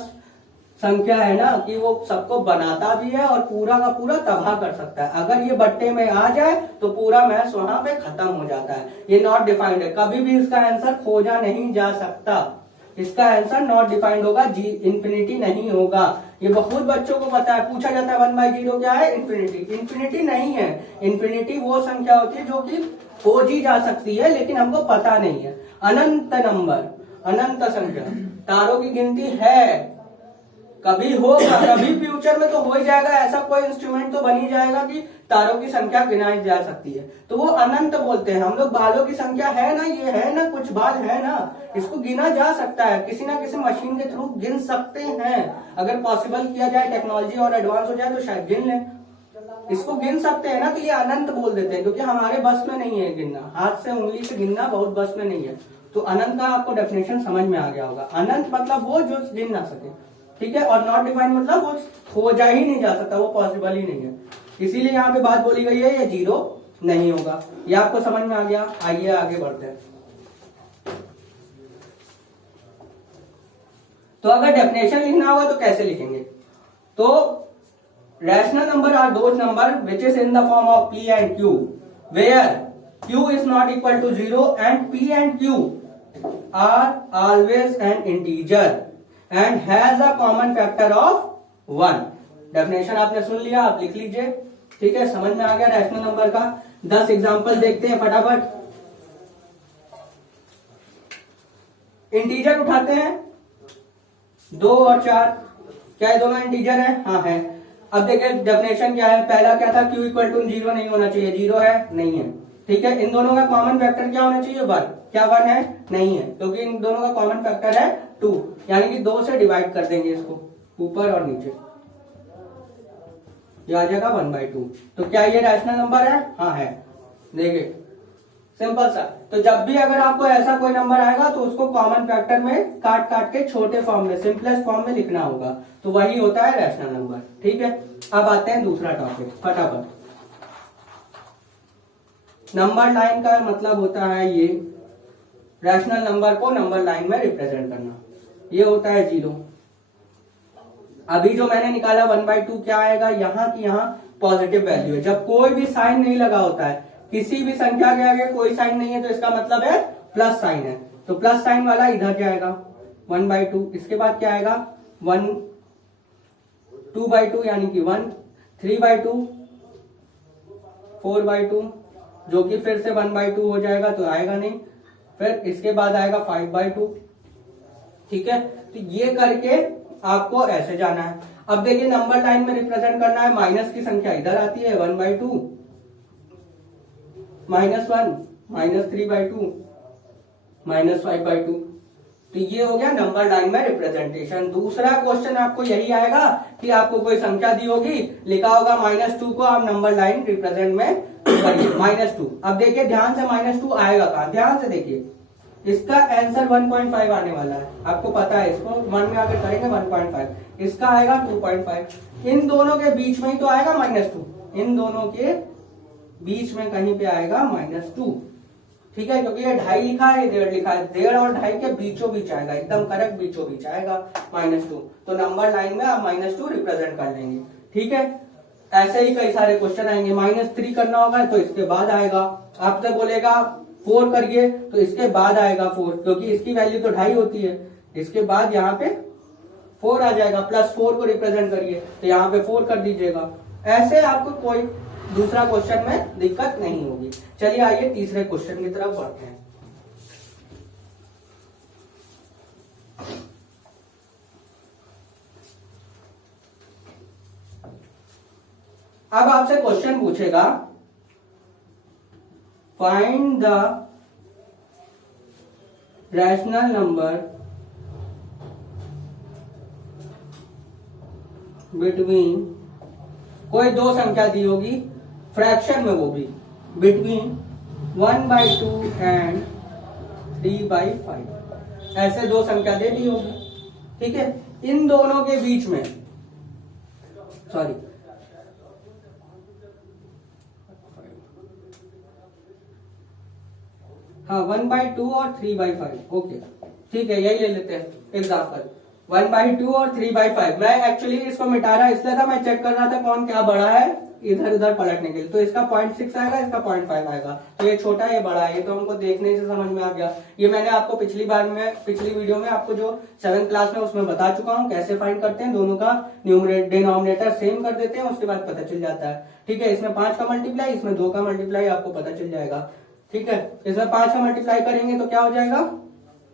संख्या है ना कि वो सबको बनाता भी है और पूरा का पूरा तबाह कर सकता है। अगर ये बट्टे में आ जाए तो पूरा मैथ्स वहां पे खत्म हो जाता है। ये नॉट डिफाइंड है, कभी भी इसका आंसर खोजा नहीं जा सकता। इसका आंसर नॉट डिफाइंड होगा, जी इंफिनिटी नहीं होगा। ये बहुत बच्चों को पता है, पूछा जाता है 1/0 क्या है? इंफिनिटी। इंफिनिटी नहीं है। इंफिनिटी वो संख्या होती है जो कि खोजी जा सकती है लेकिन हमको पता नहीं है। अनंत नंबर, अनंत संख्या, तारों की गिनती है, कभी होगा, कभी फ्यूचर में तो हो ही जाएगा। ऐसा कोई इंस्ट्रूमेंट तो बन ही जाएगा कि तारों की संख्या गिनाई जा सकती है, तो वो अनंत बोलते हैं हम लोग। बालों की संख्या है ना, ये है ना, कुछ बाल है ना, इसको गिना जा सकता है, किसी ना किसी मशीन के थ्रू गिन सकते हैं। अगर पॉसिबल किया जाए, टेक्नोलॉजी और एडवांस हो जाए तो शायद गिन लें, इसको गिन सकते हैं ना। तो ये अनंत बोल देते हैं क्योंकि हमारे बस में नहीं है गिनना, हाथ से उंगली से गिनना बहुत बस में नहीं है। तो अनंत का आपको डेफिनेशन समझ में आ गया होगा। अनंत मतलब वो जो गिन ना सके, ठीक है। और नॉट डिफाइंड मतलब वो खोजा ही नहीं जा सकता, वो पॉसिबल ही नहीं है। इसीलिए यहाँ पे बात बोली गई है ये 0 नहीं होगा। ये आपको समझ में आ गया। आइए आगे बढ़ते हैं। तो अगर डेफिनेशन लिखना होगा तो कैसे लिखेंगे? तो rational number are those number which is in the form of p and q where q is not equal to 0 and p and q are always an integer and has a common factor of 1। Definition आपने सुन लिया, आप लिख लीजिए, ठीक है। समझ में आ गया रैशनल नंबर का। 10 एग्जांपल देखते हैं फटाफट। इंटीजर उठाते हैं, 2 और 4, क्या ये दोनों इंटीजर है? हाँ है। अब देखिए डेफिनेशन क्या है। पहला क्या था? q इक्वल टू 0 नहीं होना चाहिए, 0 है, नहीं है, ठीक है। इन दोनों का कॉमन फैक्टर क्या होना चाहिए? 1। क्या 1 है? नहीं है, क्योंकि इन दोनों का कॉमन फैक्टर है 2, यानी कि 2 से डिवाइड कर देंगे इसको, ऊपर और नीचे, ये आ जाएगा 1/2। तो क्या ये रैशनल नंबर है? हाँ है। देखिए सिंपल सा। तो जब भी अगर आपको ऐसा कोई नंबर आएगा तो उसको कॉमन फैक्टर में काट काट के छोटे फॉर्म में, सिंपलेस्ट फॉर्म में लिखना होगा, तो वही होता है रैशनल नंबर, ठीक है। अब आते हैं दूसरा टॉपिक फटाफट। नंबर लाइन का मतलब होता है ये रैशनल नंबर को नंबर लाइन में रिप्रेजेंट करना। ये होता है 0। अभी जो मैंने निकाला 1/2 क्या आएगा? यहाँ की यहाँ पॉजिटिव वैल्यू है। जब कोई भी साइन नहीं लगा होता है, किसी भी संख्या के आगे कोई साइन नहीं है, तो इसका मतलब है प्लस साइन है, तो प्लस साइन वाला इधर जाएगा 1/2। इसके बाद क्या आएगा? 1, 2/2 यानी कि 1, 3/2, 4/2 जो कि फिर से 1/2 हो जाएगा, तो आएगा नहीं। फिर इसके बाद आएगा 5/2, ठीक है। तो ये करके आपको ऐसे जाना है। अब देखिए नंबर लाइन में रिप्रेजेंट करना है, माइनस की संख्या इधर आती है 1/2, -1, -3/2, -5/2। तो ये हो गया नंबर लाइन में रिप्रेजेंटेशन। दूसरा क्वेश्चन आपको यही आएगा कि आपको कोई संख्या दी होगी, लिखा होगा -2 को आप नंबर लाइन रिप्रेजेंट में करिए, -2। अब देखिए ध्यान से, -2 आएगा कहां? ध्यान से देखिए, इसका आंसर 1.5 आने वाला है, आपको पता है। इसको 1 में अगर करेंगे 1.5, इसका आएगा 2.5। इन दोनों के बीच में ही तो आएगा -2, इन दोनों के बीच में कहीं पे आएगा -2, ठीक है। क्योंकि ये 2.5 लिखा है, ये 1.5 लिखा है, 1.5 और 2.5 के बीचों बीच आएगा, एकदम करेक्ट बीचों बीच आएगा -2। तो नंबर लाइन में आप -2 रिप्रेजेंट कर लेंगे, ठीक है। ऐसे ही कई सारे क्वेश्चन आएंगे। -3 करना होगा तो इसके बाद आएगा, आपसे बोलेगा 4 करिए तो इसके बाद आएगा 4, क्योंकि इसकी वैल्यू तो 2.5 होती है। इसके बाद यहाँ पे 4 आ जाएगा, +4 को रिप्रेजेंट करिए तो यहाँ पे 4 कर दीजिएगा। ऐसे आपको कोई दूसरा क्वेश्चन में दिक्कत नहीं होगी। चलिए आइए तीसरे क्वेश्चन की तरफ बढ़ते हैं। अब आपसे क्वेश्चन पूछेगा, find the rational number between, कोई दो संख्या दी होगी फ्रैक्शन में, वो भी बिटवीन 1/2 एंड 3/5, ऐसे दो संख्या दे दी होगी। ठीक है, इन दोनों के बीच में, सॉरी, हाँ 1/2 और 3/5, ओके ठीक है, यही ले लेते हैं एग्जाम्पल। 1/2 और 3/5, मैं एक्चुअली इसको मिटा रहा इसलिए था, मैं चेक कर रहा था कौन क्या बड़ा है इधर उधर पलटने के लिए। तो इसका 0.6 आएगा, इसका 0.5 आएगा, तो ये छोटा है ये बड़ा है, ये तो हमको देखने से समझ में आ गया। ये मैंने आपको पिछली वीडियो में आपको जो 7th क्लास में उसमें बता चुका हूँ कैसे फाइंड करते हैं। दोनों का डिनोमिनेटर सेम कर देते हैं, उसके बाद पता चल जाता है। ठीक है, इसमें 5 का मल्टीप्लाई, इसमें 2 का मल्टीप्लाई, आपको पता चल जाएगा। ठीक है, इसमें 5 का मल्टीप्लाई करेंगे तो क्या हो जाएगा,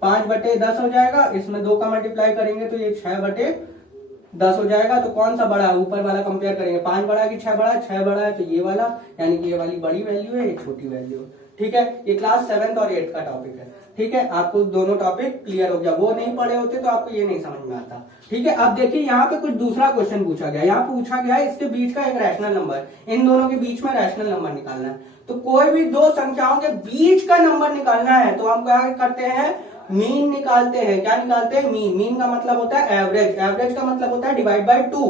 5/10 हो जाएगा। इसमें 2 का मल्टीप्लाई करेंगे तो ये 6/10 हो जाएगा। तो कौन सा बड़ा है, ऊपर वाला कंपेयर करेंगे, 5 बड़ा है कि 6 बड़ा है, 6 बड़ा है तो ये वाला, यानी कि ये वाली बड़ी वैल्यू है, ये छोटी वैल्यू है। ठीक है, ये क्लास 7th और 8th का टॉपिक है। ठीक है, आपको दोनों टॉपिक क्लियर हो गया, वो नहीं पढ़े होते तो आपको ये नहीं समझ में आता। ठीक है, अब देखिए यहाँ पे कुछ दूसरा क्वेश्चन पूछा गया। यहाँ पूछा गया है इसके बीच का एक रैशनल नंबर, इन दोनों के बीच में रैशनल नंबर निकालना है। तो कोई भी दो संख्याओं के बीच का नंबर निकालना है तो हम क्या करते हैं, मीन निकालते हैं। क्या निकालते हैं, मीन। मीन का मतलब होता है एवरेज, एवरेज का मतलब होता है डिवाइड बाय 2।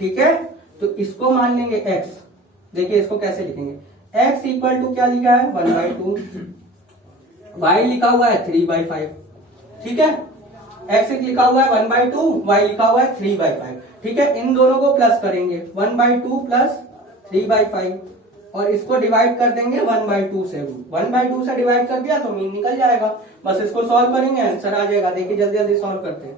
ठीक है, तो इसको मान लेंगे x। देखिए इसको कैसे लिखेंगे, x इक्वल टू क्या लिखा है 1/2, y लिखा हुआ है 3/5। ठीक है, x लिखा हुआ है 1/2, y लिखा हुआ है 3/5। ठीक है, इन दोनों को प्लस करेंगे, 1/2 प्लस 3/5, और इसको डिवाइड कर देंगे 1/2 से। 1/2 से डिवाइड कर दिया तो मीन निकल जाएगा। बस इसको सॉल्व करेंगे, आंसर आ जाएगा। देखिए जल्दी जल्दी सॉल्व करते हैं।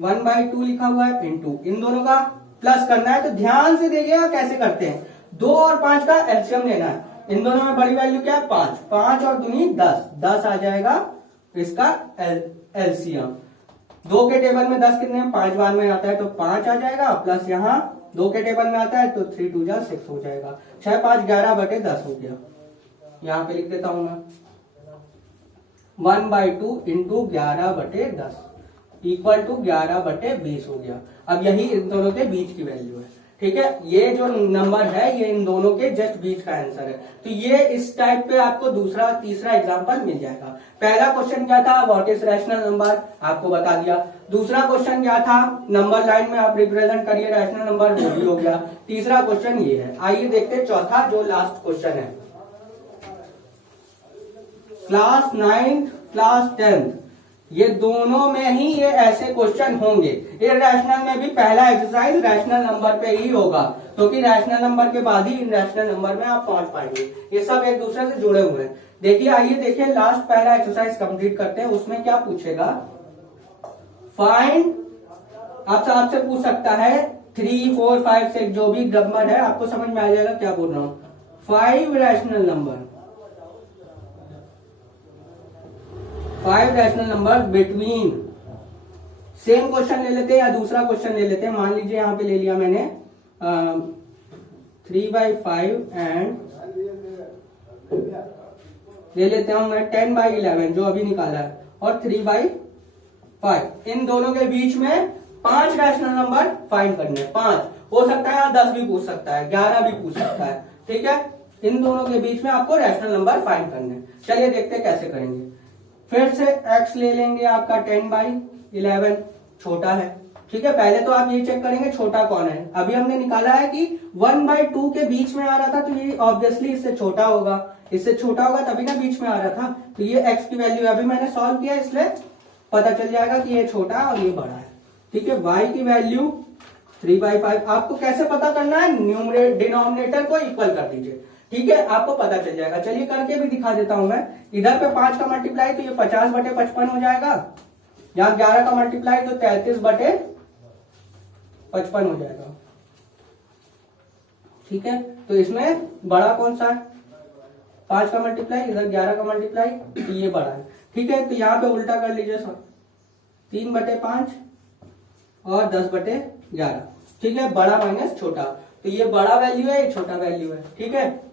1/2 लिखा हुआ है इंटू, इन दोनों का प्लस करना है तो ध्यान से देखिएगा कैसे करते हैं। 2 और 5 का एलसीएम लेना है। इन दोनों में बड़ी वैल्यू क्या है, 5। 5 और दूनी 10, 10 आ जाएगा इसका एलसीएम। 2 के टेबल में 10 कितने हैं, 5 बार में आता है तो 5 आ जाएगा, प्लस यहाँ 2 के टेबल में आता है तो 3 2 जा 6 हो जाएगा। 6 5 11/10 हो गया। यहाँ पे लिख देता हूं मैं 1/2 इंटू 11/10 इक्वल टू 11/20 हो गया। अब यही इन दोनों के बीच की वैल्यू है। ठीक है, ये जो नंबर है ये इन दोनों के जस्ट बीच का आंसर है। तो ये इस टाइप पे आपको दूसरा तीसरा एग्जांपल मिल जाएगा। पहला क्वेश्चन क्या था, व्हाट इज रैशनल नंबर, आपको बता दिया। दूसरा क्वेश्चन क्या था, नंबर लाइन में आप रिप्रेजेंट करिए रैशनल नंबर, वो भी हो गया। तीसरा क्वेश्चन ये है। आइए देखते हैं चौथा जो लास्ट क्वेश्चन है। क्लास 9th क्लास 10th ये दोनों में ही ये ऐसे क्वेश्चन होंगे। ये रैशनल में भी पहला एक्सरसाइज रैशनल नंबर पे ही होगा, क्योंकि रैशनल नंबर के बाद ही इन रैशनल नंबर में आप पहुंच पाएंगे। ये सब एक दूसरे से जुड़े हुए हैं। देखिए आइए देखिए लास्ट पहला एक्सरसाइज कंप्लीट करते हैं। उसमें क्या पूछेगा, फाइंड, आपसे पूछ सकता है 3 4 5 6 जो भी नंबर है, आपको समझ में आ जाएगा क्या बोल रहा हूं। 5 rational number, 5 rational number between, same question ले लेते हैं या दूसरा क्वेश्चन ले लेते हैं। मान लीजिए यहां पे ले लिया मैंने 3/5 एंड ले लेते हूं मैं 10/11 जो अभी निकाला है, और 3/5। इन दोनों के बीच में 5 रैशनल नंबर फाइंड करने हैं। 5 हो सकता है, 10 भी पूछ सकता है, 11 भी पूछ सकता है। ठीक है, इन दोनों के बीच में आपको रैशनल नंबर फाइंड करने हैं। चलिए देखते हैं कैसे करेंगे। फिर से x ले लेंगे, आपका 10/11 छोटा है। ठीक है, पहले तो आप ये चेक करेंगे छोटा कौन है। अभी हमने निकाला है कि 1/2 के बीच में आ रहा था, तो ये ऑब्वियसली इससे छोटा होगा, इससे छोटा होगा तभी ना बीच में आ रहा था। तो ये x की वैल्यू अभी मैंने सॉल्व किया, इसलिए पता चल जाएगा कि ये छोटा और ये बड़ा है। ठीक है, y की वैल्यू 3/5। आपको कैसे पता करना है, डिनोमिनेटर को इक्वल कर दीजिए। ठीक है, आपको पता चल जाएगा। चलिए करके भी दिखा देता हूं मैं। इधर पे 5 का मल्टीप्लाई तो ये 50/55 हो जाएगा, यहाँ 11 का मल्टीप्लाई तो 33/55 हो जाएगा। ठीक है, तो इसमें बड़ा कौन सा है, 5 का मल्टीप्लाई, इधर 11 का मल्टीप्लाई, तो ये बड़ा है। ठीक है, तो यहाँ पे उल्टा कर लीजिए सब, 3/5 और 10/11। ठीक है, बड़ा माइनस छोटा, तो ये बड़ा वैल्यू है, ये छोटा वैल्यू है। ठीक है,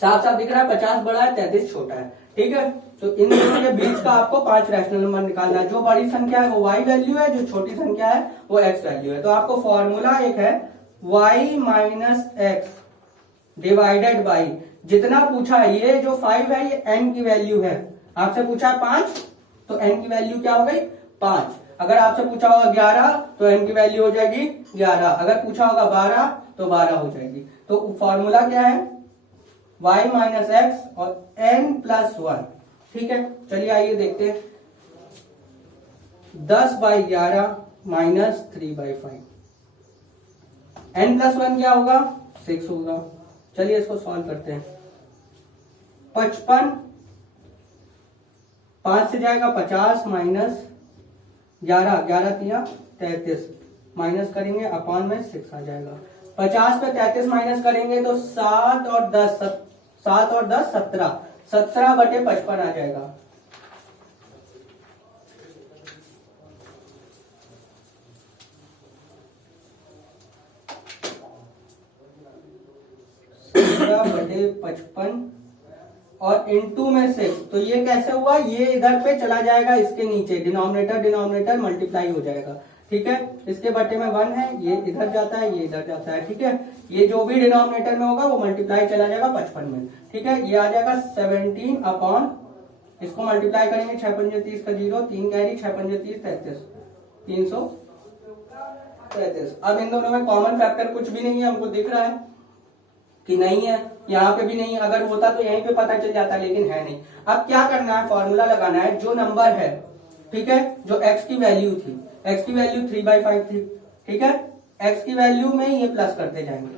साफ साफ दिख रहा है, 50 बड़ा है, 33 छोटा है। ठीक है, तो इन दोनों के बीच का आपको 5 रैशनल नंबर निकालना है। जो बड़ी संख्या है वो y वैल्यू है, जो छोटी संख्या है वो x वैल्यू है। तो आपको फॉर्मूला एक है y minus x divided by, जितना पूछा है, ये जो 5 है ये n की वैल्यू है। आपसे पूछा है 5, तो n की वैल्यू क्या हो गई 5। अगर आपसे पूछा होगा 11 तो n की वैल्यू हो जाएगी 11। अगर पूछा होगा 12 तो 12 हो जाएगी। तो फॉर्मूला क्या है, y माइनस एक्स और n+1। ठीक है, चलिए आइए देखते हैं। 10/11 माइनस 3/5, n+1 क्या होगा 6 होगा। चलिए इसको सॉल्व करते हैं। 55, 5 से जाएगा 50 माइनस 11, 11 तिया 33, माइनस करेंगे अपॉन में 6 आ जाएगा। 50 पे 33 माइनस करेंगे तो 7 और 10 17, 17/55 आ जाएगा। बटे 55 और इंटू में 6, तो ये कैसे हुआ, ये इधर पे चला जाएगा, इसके नीचे डिनोमिनेटर मल्टीप्लाई हो जाएगा। ठीक है, इसके बटे में 1 है, ये इधर जाता है, ये इधर जाता है। ठीक है, ये जो भी डिनोमिनेटर में होगा वो मल्टीप्लाई चला जाएगा 55 में। ठीक है, ये आ जाएगा 17 अपॉन, इसको मल्टीप्लाई करेंगे 6×5 का 0, 3 कैरी, 6×5 33, 333। अब इन दोनों में कॉमन फैक्टर कुछ भी नहीं है, हमको दिख रहा है कि नहीं है, यहाँ पे भी नहीं। अगर होता तो यहीं पे पता चल जाता, लेकिन है नहीं। अब क्या करना है, फॉर्मूला लगाना है। जो नंबर है, ठीक है, जो x की वैल्यू थी, x की वैल्यू 3/5 थी। ठीक है, x की वैल्यू में ये प्लस करते जाएंगे,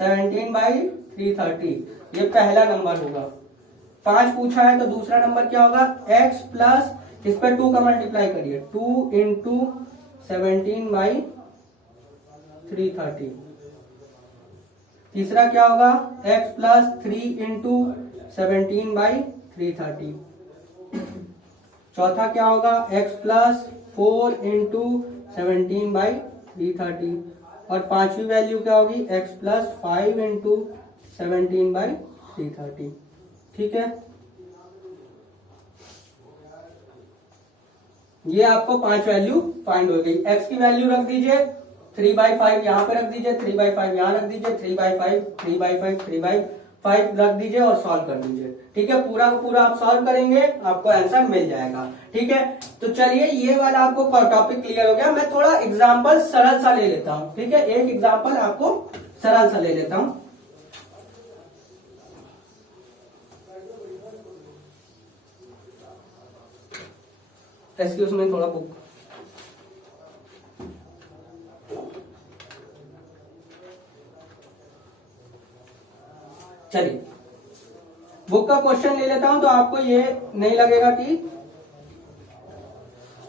17/330, ये पहला नंबर होगा। 5 पूछा है तो दूसरा नंबर क्या होगा, x प्लस, इस पे 2 का मल्टीप्लाई करिए, 2 इंटू 17/330। तीसरा क्या होगा, x प्लस 3 इंटू 17/330। चौथा क्या होगा, x प्लस 4 इंटू 17/330। और पांचवी वैल्यू क्या होगी, x प्लस 5 इंटू 17/330। ठीक है, ये आपको 5 वैल्यू फाइंड हो गई। x की वैल्यू रख दीजिए 3/5, यहां पे रख दीजिए 3/5, यहां रख दीजिए 3/5, 3/5, 3/5 रख दीजिए और सॉल्व कर दीजिए। ठीक है, पूरा का पूरा आप सॉल्व करेंगे, आपको आंसर मिल जाएगा। ठीक है, तो चलिए ये वाला आपको टॉपिक क्लियर हो गया। मैं थोड़ा एग्जाम्पल सरल सा ले लेता हूं। ठीक है, एक एग्जाम्पल आपको सरल सा ले लेता हूं। एक्सक्यूज मी, थोड़ा बुक, चलिए बुक का क्वेश्चन ले लेता हूं, तो आपको ये नहीं लगेगा कि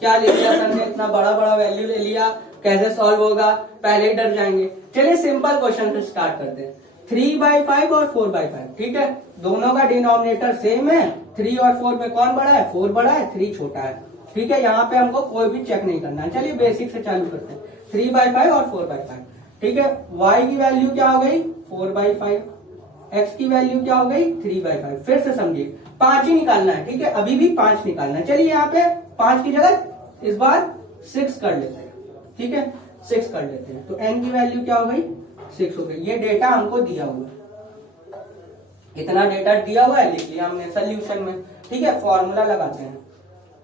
क्या ले लिया सर ने, इतना बड़ा बड़ा वैल्यू ले लिया, कैसे सॉल्व होगा, पहले ही डर जाएंगे। चलिए सिंपल क्वेश्चन से स्टार्ट करते हैं। 3/5 और 4/5, ठीक है, दोनों का डिनोमिनेटर सेम है। 3 और 4 में कौन बड़ा है, 4 बड़ा है, 3 छोटा है। ठीक है, यहाँ पे हमको कोई भी चेक नहीं करना है। चलिए बेसिक से चालू करते हैं। 3/5 और 4/5। ठीक है, y की वैल्यू क्या हो गई 4/5, x की वैल्यू क्या हो गई 3/5। फिर से समझिए, 5 ही निकालना है। ठीक है, अभी भी 5 निकालना है। चलिए यहाँ पे 5 की जगह इस बार 6 कर लेते हैं। ठीक है, 6 कर लेते हैं, तो n की वैल्यू क्या हो गई 6 हो गई। ये डेटा हमको दिया हुआ है, इतना डेटा दिया हुआ है, लिख लिया हमने सोल्यूशन में। ठीक है, फॉर्मूला लगाते हैं,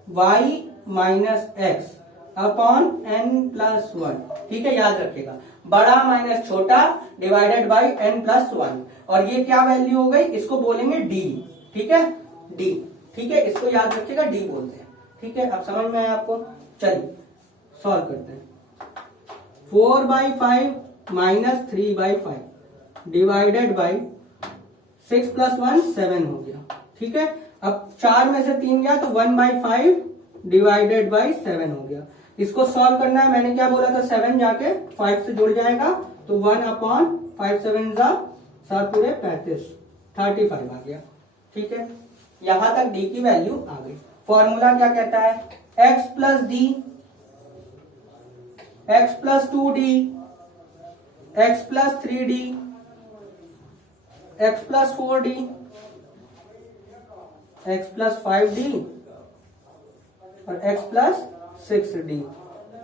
y minus x upon n+1। ठीक है, याद रखिएगा, बड़ा माइनस छोटा डिवाइडेड बाई n+1। और ये क्या वैल्यू हो गई, इसको बोलेंगे d। ठीक है, d। ठीक है, इसको याद रखिएगा, d बोलते हैं। ठीक है, अब समझ में आया आपको। चलिए सॉल्व करते हैं। 4/5 माइनस 3/5 डिवाइडेड बाई 6 + 1 7 हो गया। ठीक है, अब 4 में से 3 गया तो 1/5 डिवाइडेड बाई 7 हो गया। इसको सॉल्व करना है, मैंने क्या बोला था 7 जाके 5 से जुड़ जाएगा तो 1/5 7 7 पूरे 35 आ गया। ठीक है, यहां तक डी की वैल्यू आ गई। फॉर्मूला क्या कहता है, x + d, x + 2d, x + 3d, x + 4d, x + 5d और x + 6d।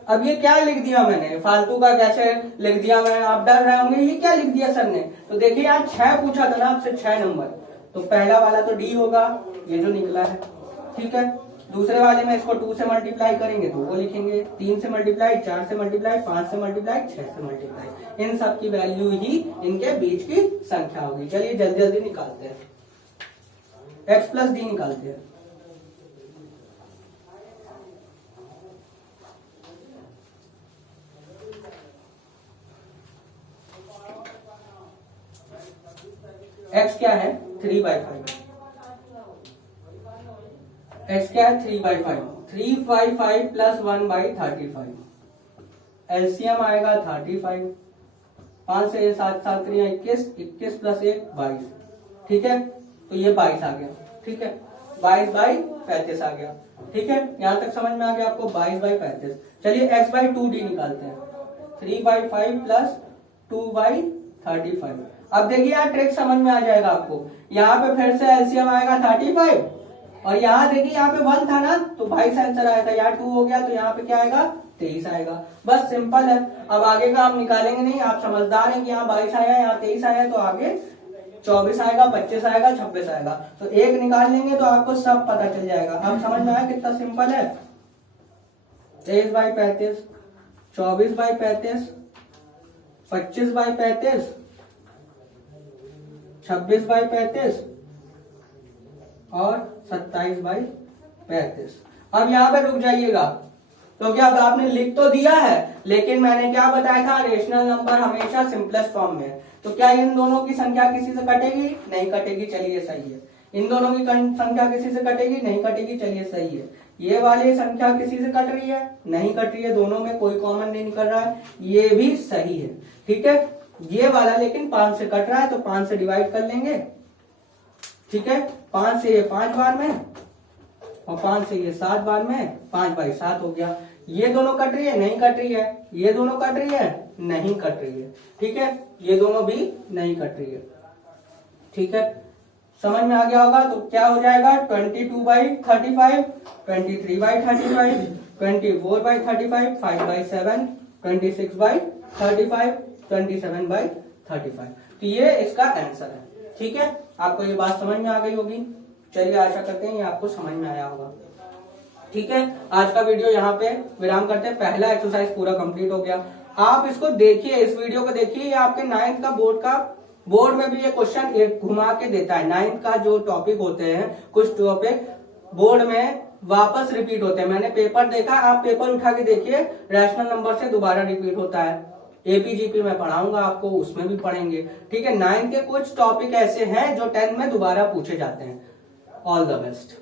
अब ये क्या लिख दिया मैंने, फालतू का कैसे लिख दिया मैं, आप डर रहे होंगे ये क्या लिख दिया सर ने। तो देखिए यार 6 पूछा था ना आपसे, 6 नंबर, तो पहला वाला तो डी होगा, ये जो निकला है। ठीक है, दूसरे वाले में इसको 2 से मल्टीप्लाई करेंगे तो वो लिखेंगे, 3 से मल्टीप्लाई, 4 से मल्टीप्लाई, 5 से मल्टीप्लाई, 6 से मल्टीप्लाई, इन सब की वैल्यू ही इनके बीच की संख्या होगी। चलिए जल्दी जल्दी निकालते हैं, x + d निकालते हैं। x क्या है 3/5, x क्या है 3/5, 3/5 + 1/35, एलसीएम आएगा 35, 5 से 7 7 21, 21 + 1 22। ठीक है, तो ये 22 आ गया। ठीक है, 22/35 आ गया। ठीक है, यहां तक समझ में आ गया आपको, 22/35। चलिए x/2d निकालते हैं, 3/5 + 2/35। अब देखिए यार ट्रिक समझ में आ जाएगा आपको, यहाँ पे फिर से एलसीएम आएगा 35 और यहाँ देखिए यहाँ पे 1 था ना तो 22 आंसर आया था, यहाँ 2 हो गया तो यहाँ पे क्या आएगा 23 आएगा। बस सिंपल है। अब आगे का हम निकालेंगे नहीं, आप समझदार हैं कि यहाँ 22 आया, यहाँ 23 आया, तो आगे 24 आएगा, 25 आएगा, 26 आएगा, तो एक निकाल लेंगे तो आपको सब पता चल जाएगा। अब समझ में आया कितना सिंपल है, 23/35, 24/35, 25/35, 26/35 और 27/35। अब यहाँ पे रुक जाइएगा क्योंकि अब आपने लिख तो दिया है, लेकिन मैंने क्या बताया था, रेशनल नंबर हमेशा सिंपलेस्ट फॉर्म में। तो क्या इन दोनों की संख्या किसी से कटेगी, नहीं कटेगी, चलिए सही है। इन दोनों की संख्या किसी से कटेगी, नहीं कटेगी, चलिए सही है। ये वाली संख्या किसी से कट रही है, नहीं कट रही है, दोनों में कोई कॉमन नहीं निकल रहा है, ये भी सही है। ठीक है, ये वाला लेकिन 5 से कट रहा है तो 5 से डिवाइड कर लेंगे। ठीक है, 5 से ये 5 बार में और 5 से ये 7 बार में, 5/7 हो गया। ये दोनों कट रही है, नहीं कट रही है, ये दोनों कट रही है, नहीं कट रही है। ठीक है, ये दोनों भी नहीं कट रही है। ठीक है, समझ में आ गया होगा। तो क्या हो जाएगा 22/35, 23/35, 24/35, 5/7, 26/35, 27/35। तो ये इसका आंसर है। ठीक है, आपको ये बात समझ में आ गई होगी। चलिए आशा करते हैं ये आपको समझ में आया होगा। ठीक है, आज का वीडियो यहाँ पे विराम करते हैं। पहला एक्सरसाइज पूरा कंप्लीट हो गया। आप इसको देखिए, इस वीडियो को देखिए, ये आपके 9th का बोर्ड में भी ये क्वेश्चन एक घुमा के देता है। 9th का जो टॉपिक होते हैं, कुछ टॉपिक बोर्ड में वापस रिपीट होते हैं। मैंने पेपर देखा, आप पेपर उठा के देखिए, रैशनल नंबर से दोबारा रिपीट होता है। एपीजीपी में पढ़ाऊंगा आपको, उसमें भी पढ़ेंगे। ठीक है, 9th के कुछ टॉपिक ऐसे हैं जो 10th में दोबारा पूछे जाते हैं। All the best.